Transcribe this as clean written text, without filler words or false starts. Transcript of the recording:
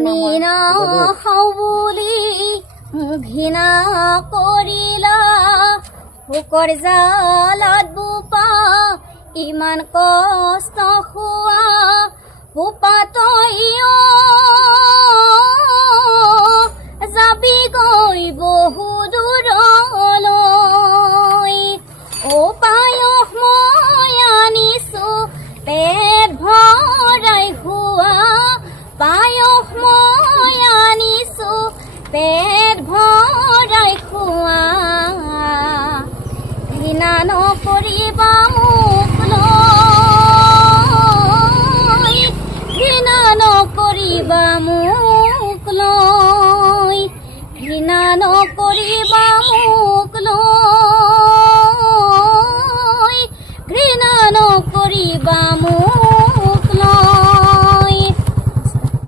নিনা খাউলি ঘৃণা কৰিলা ভোকৰ জালত বোপা ইমান কষ্ট খোৱা বোপা তইও যাবি গৈ বহু দূৰলৈ অ পায়স মই আনিছো পেট ভৰাই খোৱা পায়স মই আনিছো পেট ভৰাই খোৱা ঘৃণা নকৰিবা মোক লৈ ঘৃণা নকৰিবা মোক লৈ ঘৃণা নকৰিবা